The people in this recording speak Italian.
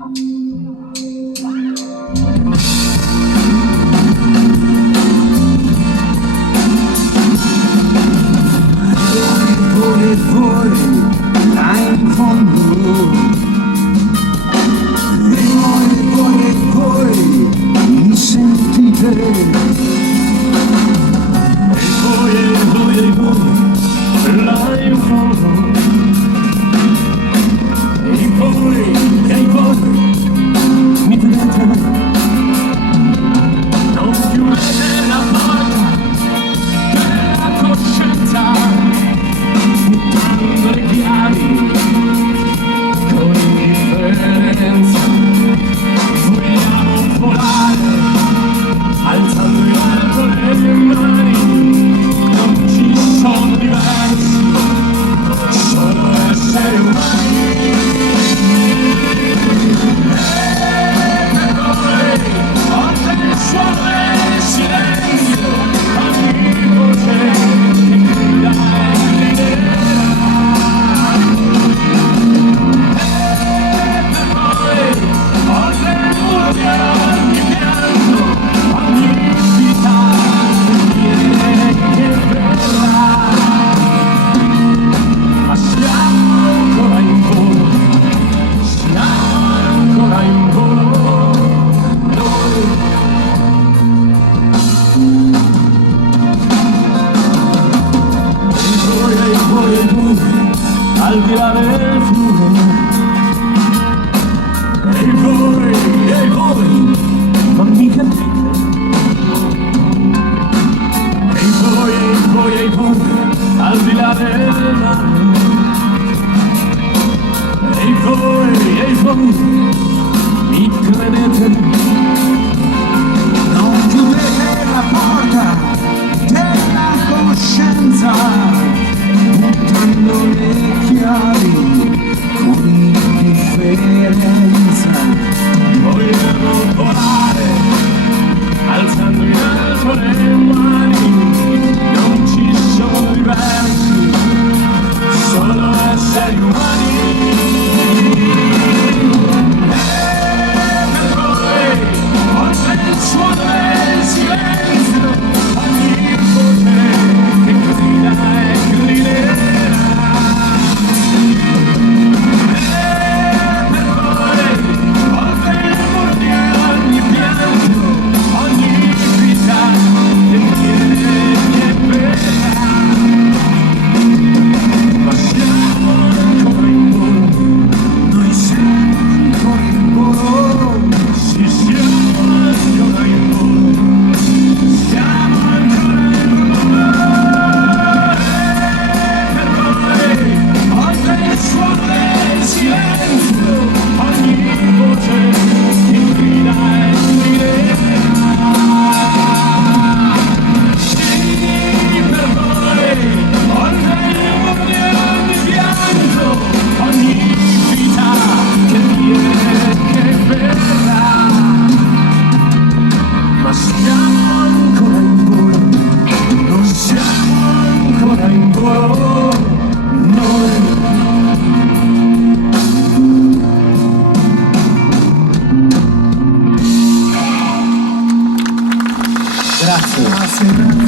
Voi là in fondo, e voi mi sentite, e voi là in fondo, e voi mi vedete, non chiudete la porta della coscienza, buttando le chiavi con indifferenza. Vogliamo volare alzando in alto le mani, non ci sono diversi, solo esseri umani. E per voi oltre il suono e il silenzio ogni voce che grida e grida. Al di là del fiume, e voi, non mi capite, e voi, al di là del mare, e voi, mi credete, non chiudete la porta della conoscenza, buttando le chiavi con indifferenza. Vogliamo volare alzando in alto le mani, non ci sono diversi, solo esseri umani. E per voi oltre il suono e il silenzio ogni voce che grida e griderà. Siamo ancora in volo, non siamo ancora in volo.